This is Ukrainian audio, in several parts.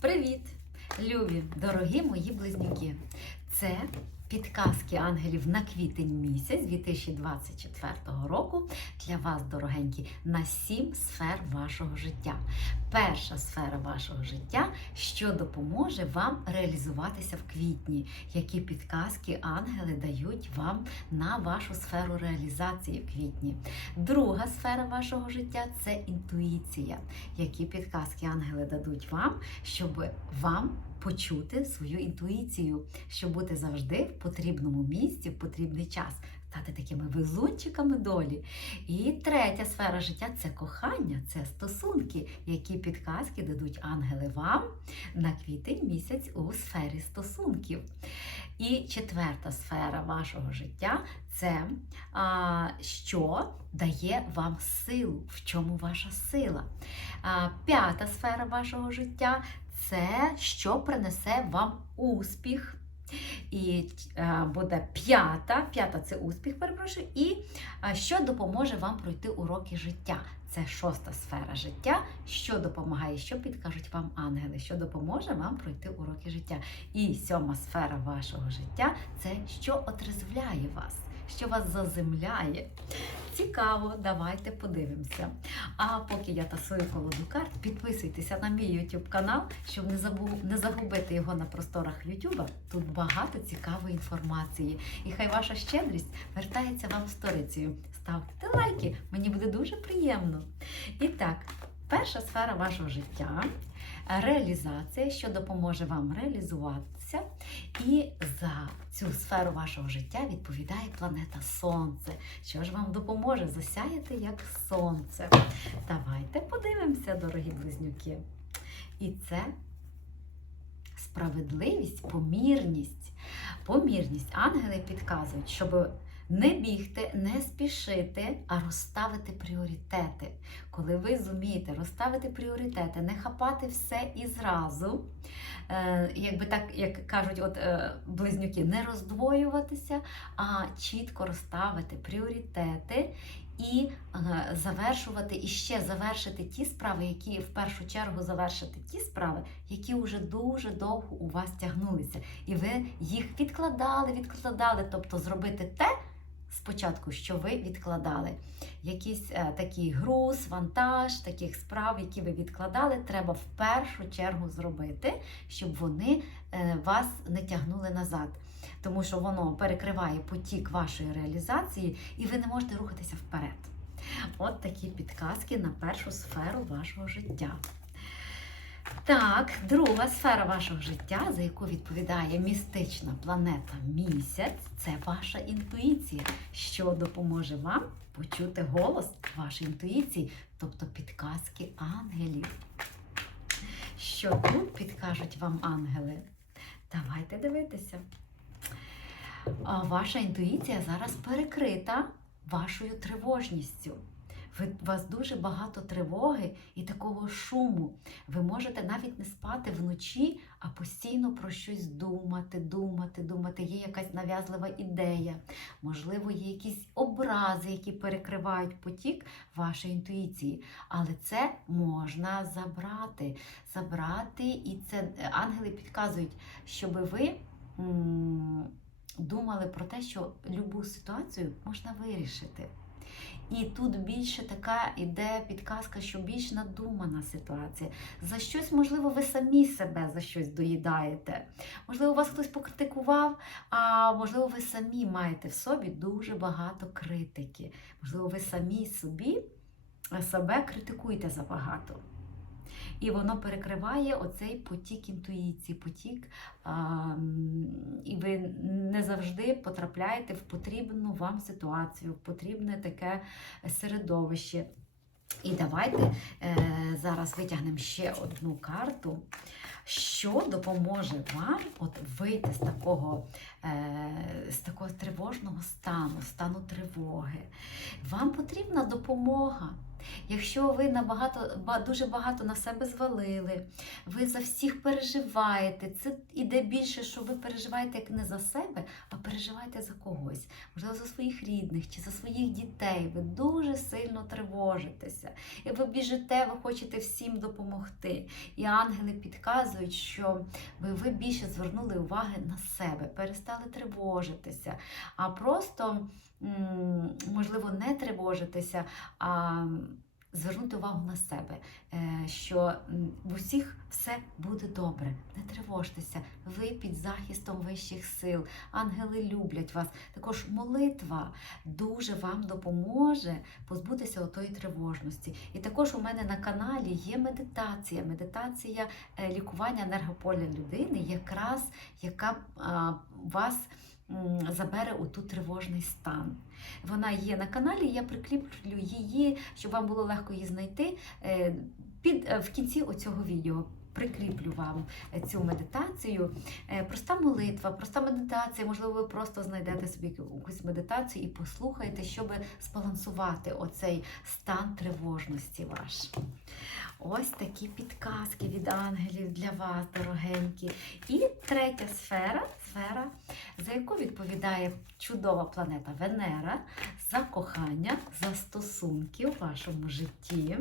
Привіт, любі, дорогі мої близнюки! Це підказки ангелів на квітень місяць 2024 року для вас, дорогенькі, на сім сфер вашого життя. Перша сфера вашого життя, що допоможе вам реалізуватися в квітні, які підказки ангели дають вам на вашу сферу реалізації в квітні. Друга сфера вашого життя це інтуїція, які підказки ангели дадуть вам, щоб вам почути свою інтуїцію, щоб бути завжди в потрібному місці, в потрібний час, стати такими везунчиками долі. І третя сфера життя це кохання, це стосунки, які підказки дадуть ангели вам на квітень місяць у сфері стосунків. І четверта сфера вашого життя це а, що дає вам силу, в чому ваша сила. А, п'ята сфера вашого життя це що принесе вам успіх. І е, буде п'ята, п'ята це успіх, перепрошую, і е, що допоможе вам пройти уроки життя. Це шоста сфера життя, що допомагає, що підкажуть вам ангели, що допоможе вам пройти уроки життя. І сьома сфера вашого життя це що отрезвляє вас, що вас заземляє. Цікаво, давайте подивимося. А поки я тасую колоду карт, підписуйтеся на мій YouTube канал, щоб не забу- не загубити його на просторах YouTube. Тут багато цікавої інформації. І хай ваша щедрість вертається вам сторицею. Ставте лайки, мені буде дуже приємно. І так, перша сфера вашого життя реалізація, що допоможе вам реалізуватися. І за цю сферу вашого життя відповідає планета Сонце. Що ж вам допоможе засяяти як сонце? Давайте подивимося, дорогі близнюки. І це справедливість, помірність. Помірність. Ангели підказують, щоб не бігти, не спішити, а розставити пріоритети. Коли ви зумієте розставити пріоритети, не хапати все і зразу, е, якби так, як кажуть, от е, близнюки, не роздвоюватися, а чітко розставити пріоритети і е, завершувати і ще завершити ті справи, які в першу чергу завершити ті справи, які вже дуже довго у вас тягнулися, і ви їх відкладали, відкладали, тобто зробити те. Спочатку, що ви відкладали, якийсь е, такий груз, вантаж, таких справ, які ви відкладали, треба в першу чергу зробити, щоб вони е, вас не тягнули назад. Тому що воно перекриває потік вашої реалізації, і ви не можете рухатися вперед. От такі підказки на першу сферу вашого життя. Так, друга сфера вашого життя, за яку відповідає містична планета місяць, це ваша інтуїція, що допоможе вам почути голос вашої інтуїції, тобто підказки ангелів. Що тут підкажуть вам ангели? Давайте дивитися. Ваша інтуїція зараз перекрита вашою тривожністю. Ви, вас дуже багато тривоги і такого шуму. Ви можете навіть не спати вночі, а постійно про щось думати, думати, думати. Є якась нав'язлива ідея. Можливо, є якісь образи, які перекривають потік вашої інтуїції. Але це можна забрати. Забрати, і це ангели підказують, щоб ви. Думали про те, що любу ситуацію можна вирішити. І тут більше така іде підказка, що більш надумана ситуація. За щось, можливо, ви самі себе за щось доїдаєте. Можливо, вас хтось покритикував, а можливо, ви самі маєте в собі дуже багато критики. Можливо, ви самі собі себе критикуєте забагато. І воно перекриває оцей потік інтуїції, потік, а, і ви не завжди потрапляєте в потрібну вам ситуацію, в потрібне таке середовище. І давайте е, зараз витягнемо ще одну карту, що допоможе вам от вийти з такого, е, з такого тривожного стану, стану тривоги. Вам потрібна допомога. Якщо ви набагато ба- дуже багато на себе звалили, ви за всіх переживаєте. Це іде більше, що ви переживаєте як не за себе, а переживаєте за когось. Можливо, за своїх рідних чи за своїх дітей. Ви дуже сильно тривожитеся. І ви біжите, ви хочете всім допомогти. І ангели підказують, що ви, ви більше звернули уваги на себе, перестали тривожитися, а просто, можливо, не тривожитися, а звернути увагу на себе, е, що в усіх все буде добре. Не тривожтеся, ви під захистом вищих сил, ангели люблять вас. Також молитва дуже вам допоможе позбутися отої тривожності. І також у мене на каналі є медитація, медитація е, лікування енергополя людини, якраз яка вас забере у ту тривожний стан. Вона є на каналі, я прикріплю її, щоб вам було легко її знайти. Під, е, в кінці оцього відео прикріплю вам е, цю медитацію. Е, Проста молитва, проста медитація. Можливо, ви просто знайдете собі якусь медитацію і послухаєте, щоб збалансувати оцей стан тривожності ваш. Ось такі підказки від ангелів для вас, дорогенькі. І третя сфера, сфера, за яку відповідає чудова планета Венера, за кохання, за стосунки в вашому житті.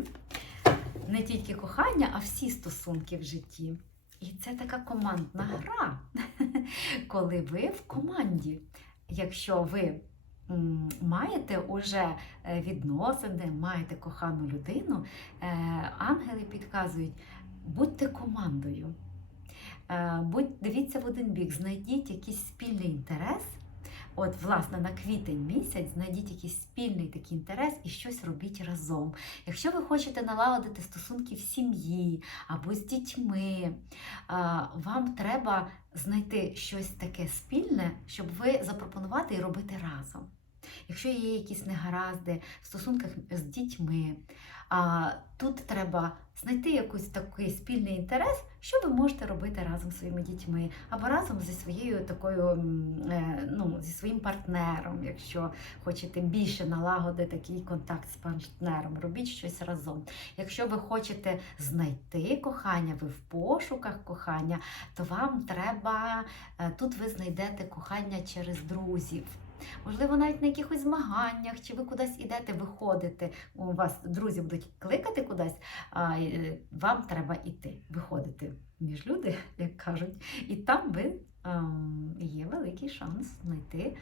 Не тільки кохання, а всі стосунки в житті. І це така командна гра, коли ви в команді. Якщо ви маєте уже е, відносини, маєте кохану людину, е, ангели підказують, будьте командою. Е, Будь, дивіться в один бік, знайдіть якийсь спільний інтерес. От, власне, на квітень місяць знайдіть якийсь спільний такий інтерес і щось робіть разом. Якщо ви хочете налагодити стосунки в сім'ї або з дітьми, вам треба знайти щось таке спільне, щоб ви запропонувати і робити разом. Якщо є якісь негаразди в стосунках з дітьми, а, тут треба знайти якийсь такий спільний інтерес, що ви можете робити разом зі своїми дітьми, або разом зі своєю такою, е, ну, зі своїм партнером, якщо хочете більше налагодити такий контакт з партнером, робіть щось разом. Якщо ви хочете знайти кохання, ви в пошуках кохання, то вам треба е, тут ви знайдете кохання через друзів. Можливо, навіть на якихось змаганнях, чи ви кудись ідете, виходите, у вас друзі будуть кликати кудись, а е, вам треба йти, виходити між люди, як кажуть, і там ви ем, є великий шанс знайти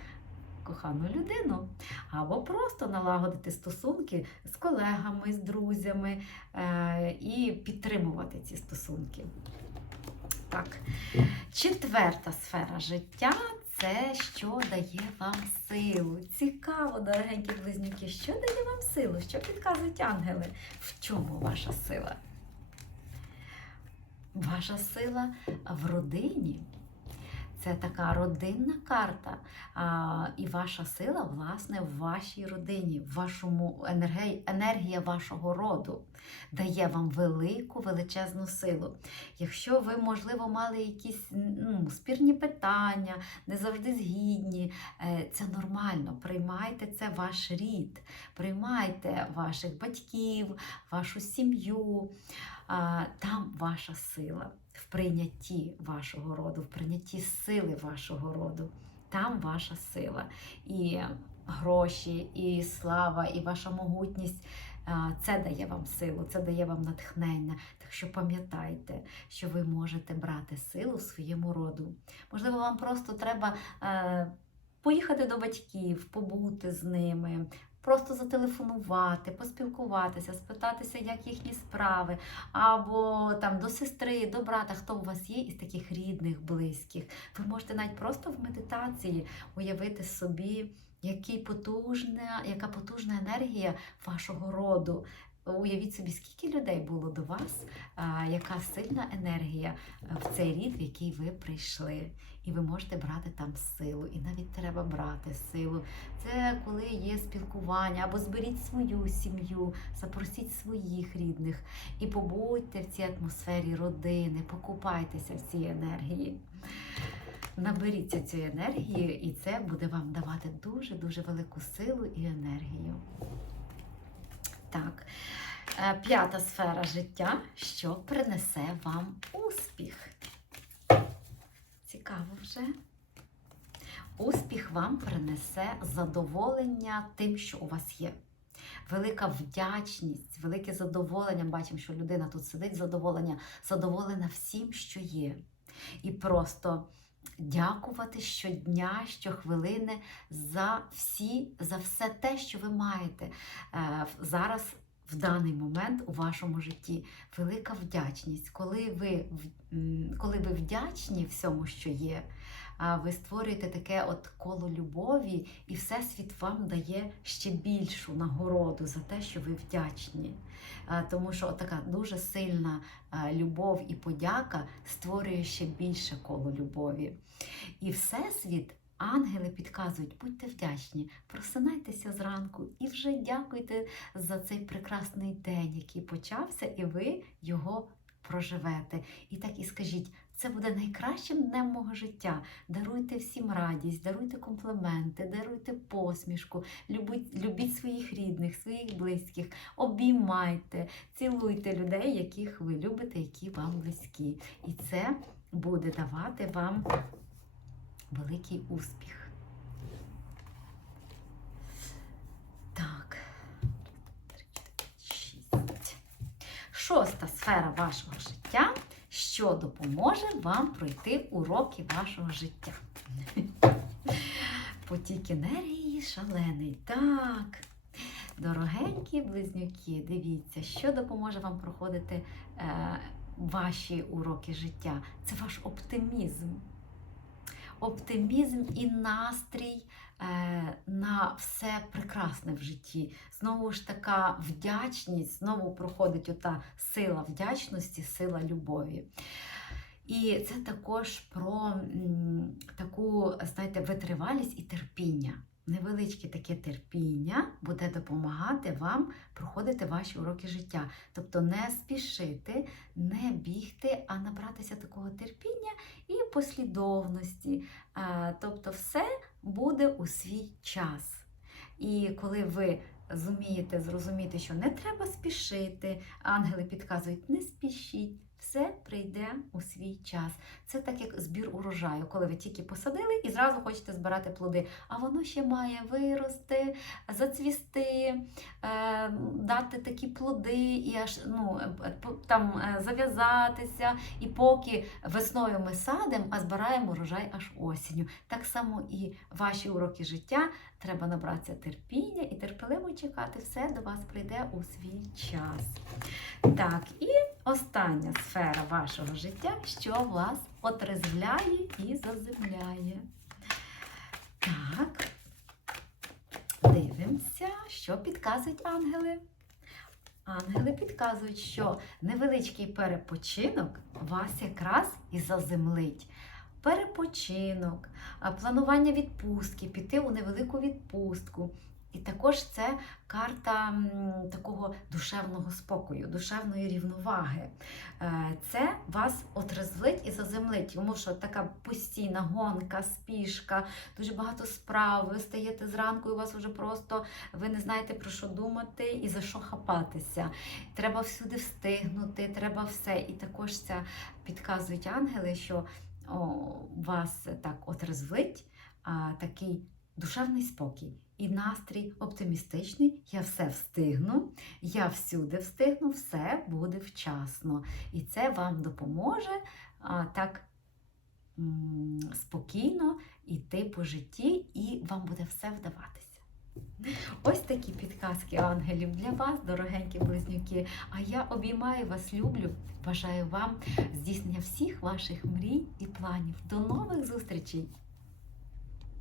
кохану людину. Або просто налагодити стосунки з колегами, з друзями е, і підтримувати ці стосунки. Так, четверта сфера життя це що дає вам силу. Цікаво, дорогенькі близнюки, що дає вам силу? Що підказують ангели? В чому ваша сила? Ваша сила в родині. Це така родинна карта. А, і ваша сила, власне, в вашій родині, в вашому енергії, енергія вашого роду дає вам велику величезну силу. Якщо ви, можливо, мали якісь ну, спірні питання, не завжди згідні, е, це нормально. Приймайте це ваш рід, приймайте ваших батьків, вашу сім'ю. Там ваша сила в прийнятті вашого роду, в прийнятті сили вашого роду. Там ваша сила. І гроші, і слава, і ваша могутність. Це дає вам силу, це дає вам натхнення. Так що пам'ятайте, що ви можете брати силу своєму роду. Можливо, вам просто треба е, поїхати до батьків, побути з ними, просто зателефонувати, поспілкуватися, спитатися, як їхні справи, або там до сестри, до брата, хто у вас є із таких рідних, близьких. Ви можете навіть просто в медитації уявити собі, який потужна, яка потужна енергія вашого роду. Уявіть собі, скільки людей було до вас, яка сильна енергія в цей рід, в який ви прийшли. І ви можете брати там силу, і навіть треба брати силу. Це коли є спілкування, або зберіть свою сім'ю, запросіть своїх рідних і побудьте в цій атмосфері родини, покупайтеся в цій енергії. Наберіться цієї енергії, і це буде вам давати дуже-дуже велику силу і енергію. Так. Е, П'ята сфера життя, що принесе вам успіх. Цікаво вже. Успіх вам принесе задоволення тим, що у вас є. Велика вдячність, велике задоволення. Бачимо, що людина тут сидить, задоволення, задоволена всім, що є. І просто дякувати щодня, щохвилини за всі, за все те, що ви маєте е, зараз. В даний момент у вашому житті велика вдячність. Коли ви, коли ви вдячні всьому, що є, ви створюєте таке от коло любові, і Всесвіт вам дає ще більшу нагороду за те, що ви вдячні. Тому що така дуже сильна любов і подяка створює ще більше коло любові. І Всесвіт. Ангели підказують, будьте вдячні, просинайтеся зранку і вже дякуйте за цей прекрасний день, який почався, і ви його проживете. І так і скажіть, це буде найкращим днем мого життя. Даруйте всім радість, даруйте компліменти, даруйте посмішку, любіть, любіть своїх рідних, своїх близьких, обіймайте, цілуйте людей, яких ви любите, які вам близькі. І це буде давати вам великий успіх. Так. Шоста сфера вашого життя, що допоможе вам пройти уроки вашого життя. Потік енергії шалений. Так. Дорогенькі близнюки, дивіться, що допоможе вам проходити е, ваші уроки життя. Це ваш оптимізм. Оптимізм і настрій е, на все прекрасне в житті. Знову ж така вдячність, знову проходить ота сила вдячності, сила любові. І це також про таку, знаєте, витривалість і терпіння. Невеличке таке терпіння буде допомагати вам проходити ваші уроки життя. Тобто не спішити, не бігти, а набратися такого терпіння і послідовності. Е, Тобто, все буде у свій час. І коли ви зумієте зрозуміти, що не треба спішити, ангели підказують, не спішіть. Все прийде у свій час. Це так як збір урожаю, коли ви тільки посадили і зразу хочете збирати плоди. А воно ще має вирости, зацвісти, е, дати такі плоди і аж ну, е, там е, зав'язатися. І поки весною ми садимо, а збираємо урожай аж осінню. Так само і ваші уроки життя треба набратися терпіння і терпеливо чекати. Все до вас прийде у свій час. Так, і остання сфера вашого життя, що вас отрезвляє і заземляє. Так, дивимося, що підказують ангели. Ангели підказують, що невеличкий перепочинок вас якраз і заземлить. Перепочинок, планування відпустки, піти у невелику відпустку. І також це карта такого душевного спокою, душевної рівноваги. Е, Це вас отрезвлить і заземлить, тому що така постійна гонка, спішка, дуже багато справ. Ви стаєте зранку, і у вас вже просто ви не знаєте про що думати і за що хапатися. Треба всюди встигнути, треба все. І також це підказують ангели, що о, вас так отрезвить а, такий душевний спокій. І настрій оптимістичний, я все встигну, я всюди встигну, все буде вчасно. І це вам допоможе а, так спокійно йти по житті, і вам буде все вдаватися. Ось такі підказки ангелів для вас, дорогенькі близнюки. А я обіймаю вас, люблю. Бажаю вам здійснення всіх ваших мрій і планів. До нових зустрічей!